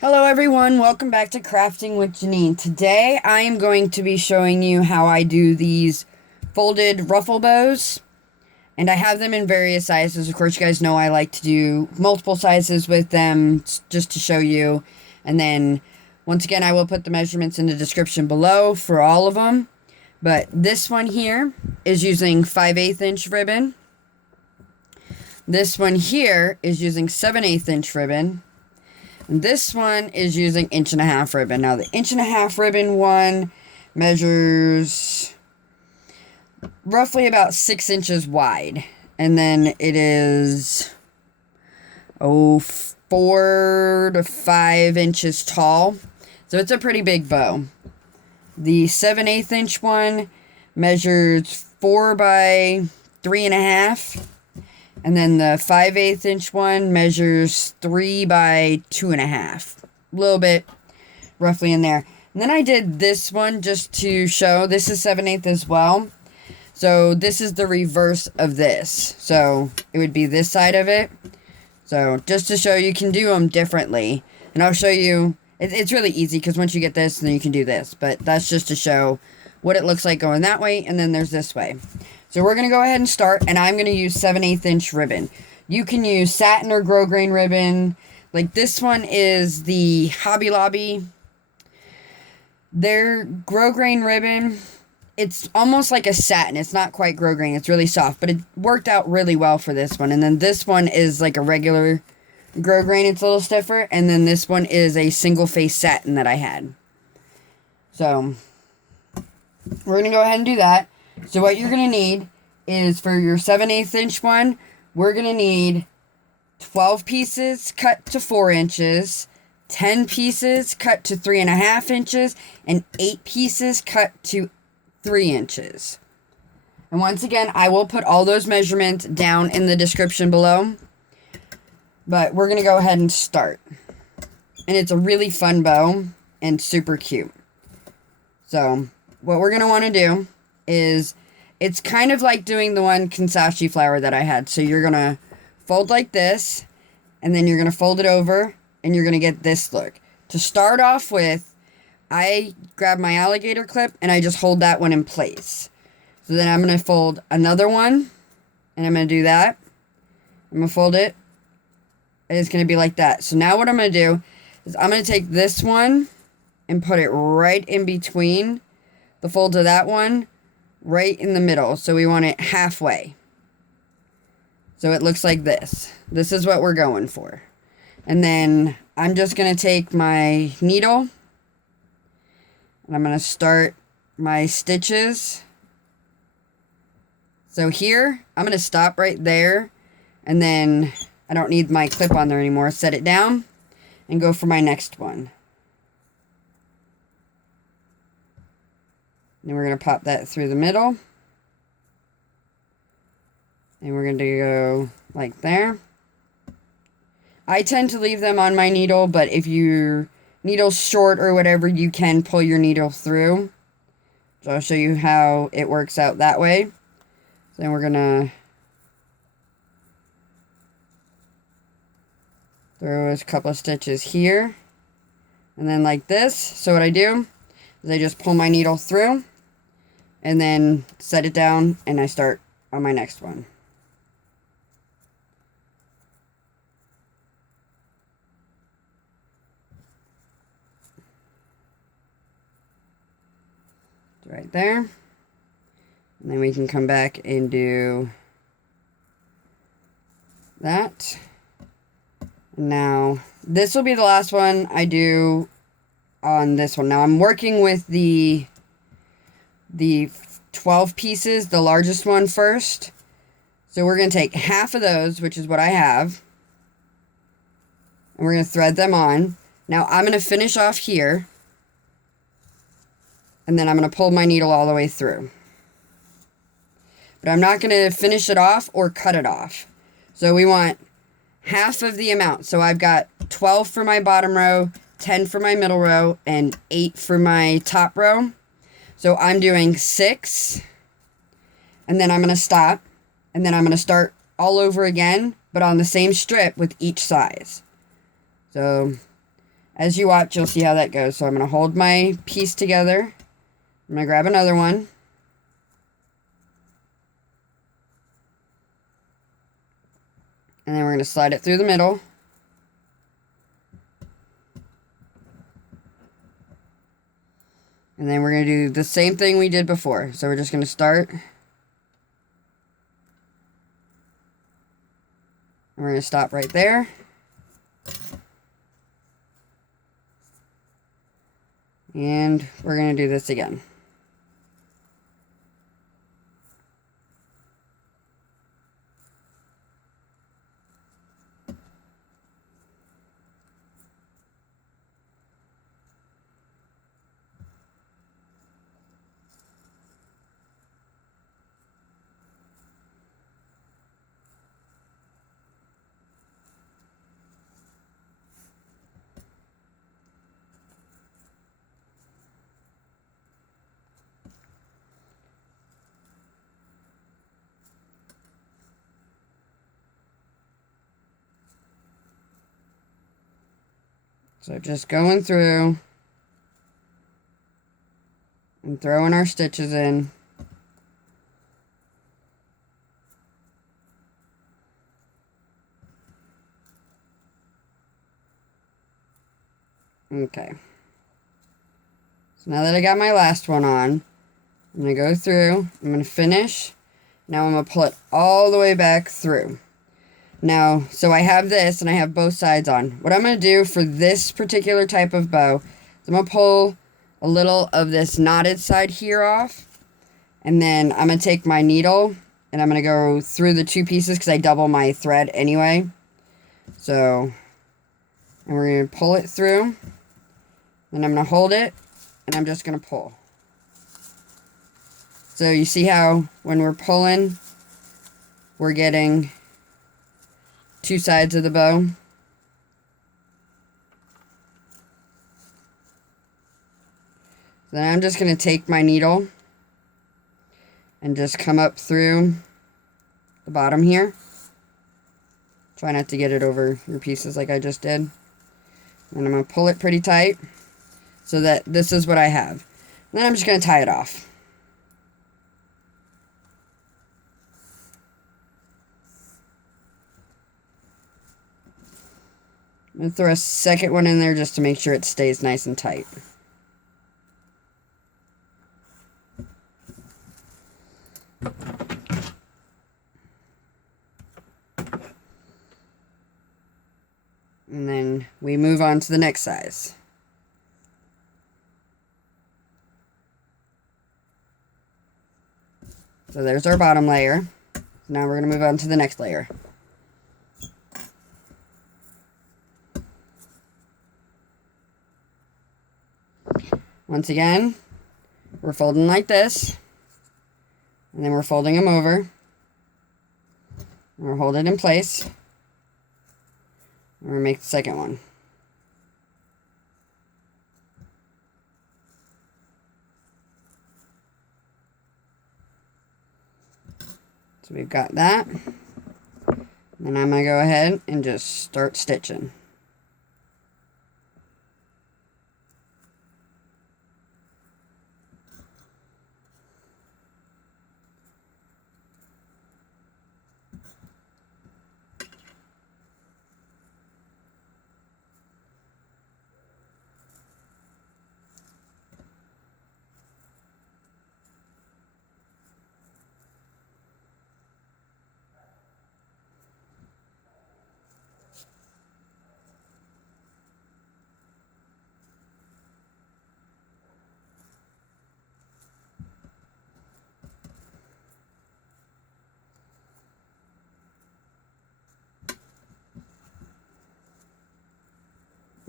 Hello everyone, welcome back to Crafting with Jeanine. Today I am going to be showing you how I do these folded ruffle bows. And I have them in various sizes. Of course, you guys know I like to do multiple sizes with them just to show you. And then, once again, I will put the measurements in the description below for all of them. But this one here is using 5/8 inch ribbon. This one here is using 7/8 inch ribbon. This one is using 1.5 ribbon. Now, the 1.5 ribbon one measures roughly about 6 inches wide. And then it is, 4 to 5 inches tall. So it's a pretty big bow. The 7/8 inch one measures 4 by 3.5. And then the 5/8 inch one measures 3 by 2.5. A little bit roughly in there. And then I did this one just to show. This is 7/8 as well. So this is the reverse of this. So it would be this side of it. So just to show you can do them differently. And I'll show you. It's really easy because once you get this, then you can do this. But that's just to show what it looks like going that way. And then there's this way. So we're going to go ahead and start, and I'm going to use 7/8 inch ribbon. You can use satin or grosgrain ribbon. Like this one is the Hobby Lobby. Their grosgrain ribbon, it's almost like a satin. It's not quite grosgrain. It's really soft, but it worked out really well for this one. And then this one is like a regular grosgrain. It's a little stiffer. And then this one is a single face satin that I had. So we're going to go ahead and do that. So what you're going to need is for your 7/8 inch one, we're going to need 12 pieces cut to 4 inches, 10 pieces cut to 3.5 inches, and 8 pieces cut to 3 inches. And once again, I will put all those measurements down in the description below. But we're going to go ahead and start. And it's a really fun bow and super cute. So what we're going to want to do is, it's kind of like doing the one Kansashi flower that I had. So you're going to fold like this, and then you're going to fold it over, and you're going to get this look. To start off with, I grab my alligator clip, and I just hold that one in place. So then I'm going to fold another one, and I'm going to do that. I'm going to fold it, and it's going to be like that. So now what I'm going to do is I'm going to take this one and put it right in between the folds of that one, right in the middle. So we want it halfway. So it looks like this. This is what we're going for. And then I'm just going to take my needle, and I'm going to start my stitches. So here, I'm going to stop right there, and then I don't need my clip on there anymore. Set it down and go for my next one. Then we're going to pop that through the middle. And we're going to go like there. I tend to leave them on my needle, but if your needle's short or whatever, you can pull your needle through. So I'll show you how it works out that way. So then we're going to throw a couple of stitches here. And then like this. So what I do is I just pull my needle through, and then set it down, and I start on my next one. Right there. And then we can come back and do that. Now, this will be the last one I do on this one. Now, I'm working with the 12 pieces, the largest one first. So we're going to take half of those, which is what I have, and we're going to thread them on. Now I'm going to finish off here, and then I'm going to pull my needle all the way through. But I'm not going to finish it off or cut it off. So we want half of the amount. So I've got 12 for my bottom row, 10 for my middle row, and 8 for my top row. So I'm doing 6, and then I'm going to stop, and then I'm going to start all over again, but on the same strip with each size. So As you watch, you'll see how that goes. So I'm going to hold my piece together. I'm going to grab another one. And then we're going to slide it through the middle. And then we're going to do the same thing we did before. So we're just going to start. And we're going to stop right there. And we're going to do this again. So just going through and throwing our stitches in. Okay. So now that I got my last one on, I'm going to go through, I'm going to finish. Now I'm going to pull it all the way back through. Now, so I have this and I have both sides on. What I'm going to do for this particular type of bow is I'm going to pull a little of this knotted side here off. And then I'm going to take my needle and I'm going to go through the two pieces because I double my thread anyway. So, and we're going to pull it through. Then I'm going to hold it and I'm just going to pull. So you see how when we're pulling, we're getting two sides of the bow. Then I'm just going to take my needle and just come up through the bottom here. Try not to get it over your pieces like I just did. And I'm going to pull it pretty tight so that this is what I have. Then I'm just going to tie it off. I'm going to throw a second one in there just to make sure it stays nice and tight. And then we move on to the next size. So there's our bottom layer. Now we're going to move on to the next layer. Once again, we're folding like this. And then we're folding them over. We're holding it in place. And we're going to make the second one. So we've got that. And I'm going to go ahead and just start stitching.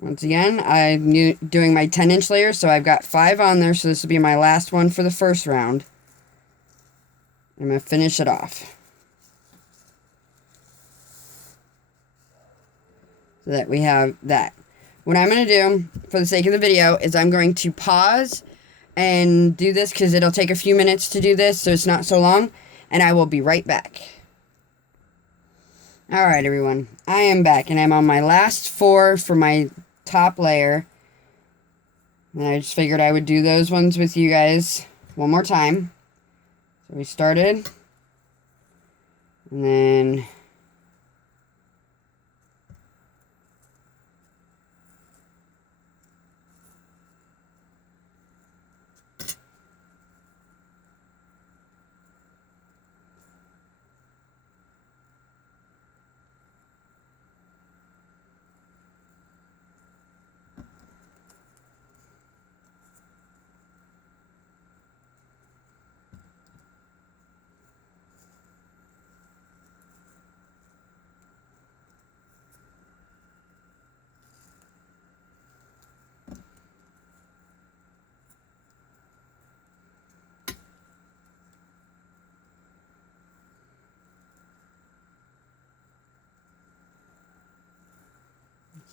Once again, I'm doing my 10-inch layer, so I've got 5 on there, so this will be my last one for the first round. I'm going to finish it off. So that we have that. What I'm going to do, for the sake of the video, is I'm going to pause and do this, because it'll take a few minutes to do this, so it's not so long, and I will be right back. Alright, everyone. I am back, and I'm on my last 4 for my top layer. And I just figured I would do those ones with you guys one more time. So we started. And then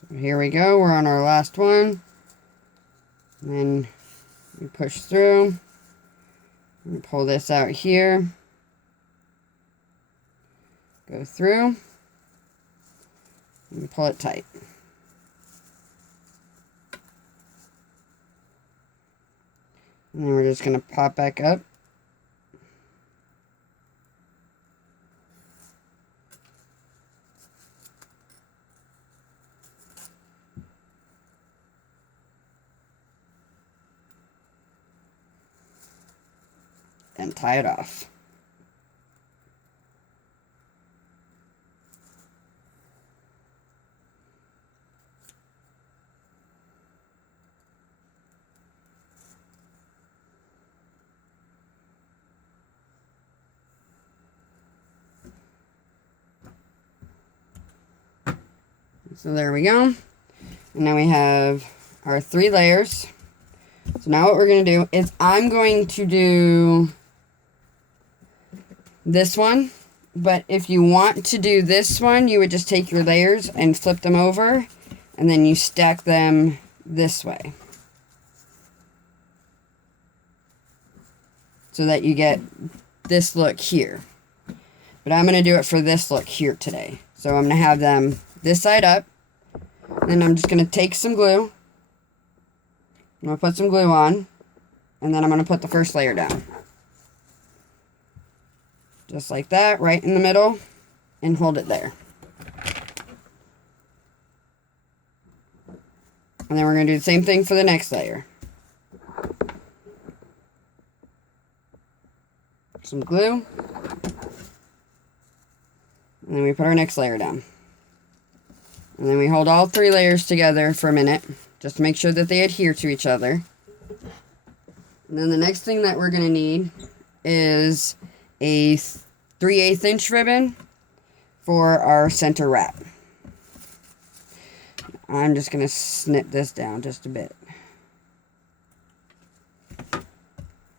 so here we go. We're on our last one. And then we push through. And pull this out here. Go through. And pull it tight. And then we're just going to pop back up. And tie it off. So there we go. And now we have our 3 layers. So now what we're going to do is I'm going to do this one. But if you want to do this one, you would just take your layers and flip them over. And then you stack them this way. So that you get this look here. But I'm going to do it for this look here today. So I'm going to have them this side up. Then I'm just going to take some glue. I'm going to put some glue on. And then I'm going to put the first layer down. Just like that, right in the middle. And hold it there. And then we're going to do the same thing for the next layer. Some glue. And then we put our next layer down. And then we hold all 3 layers together for a minute, just to make sure that they adhere to each other. And then the next thing that we're going to need is a 3/8 inch ribbon for our center wrap. I'm just going to snip this down just a bit.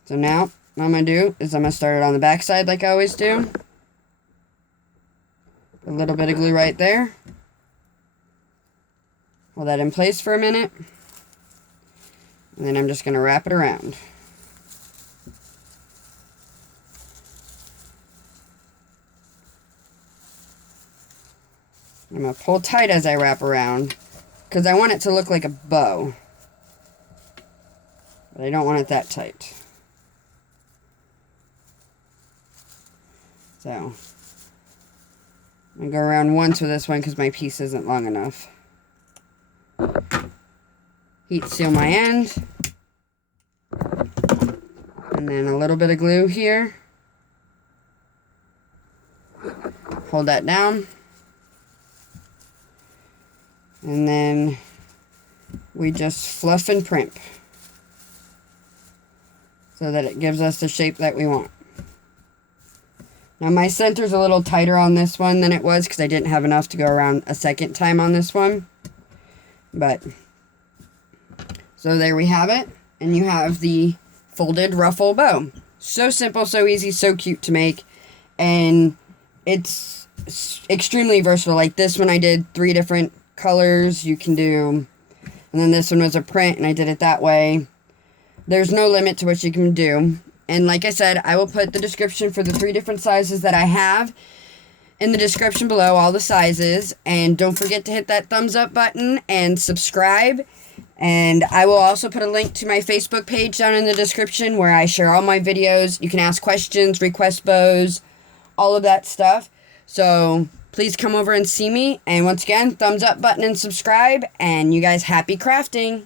So now, what I'm going to do is I'm going to start it on the back side like I always do. A little bit of glue right there. Hold that in place for a minute. And then I'm just going to wrap it around. I'm going to pull tight as I wrap around, because I want it to look like a bow. But I don't want it that tight. So, I'm going to go around once with this one because my piece isn't long enough. Heat seal my end. And then a little bit of glue here. Hold that down. And then we just fluff and primp so that it gives us the shape that we want. Now my center's a little tighter on this one than it was because I didn't have enough to go around a second time on this one. But, so there we have it. And you have the folded ruffle bow. So simple, so easy, so cute to make. And it's extremely versatile. Like this one I did 3 different colors you can do. And then this one was a print and I did it that way. There's no limit to what you can do. And like I said, I will put the description for the 3 different sizes that I have in the description below all the sizes. And don't forget to hit that thumbs up button and subscribe. And I will also put a link to my Facebook page down in the description where I share all my videos. You can ask questions, request bows, all of that stuff. So please come over and see me. And once again, thumbs up button and subscribe. And you guys, happy crafting.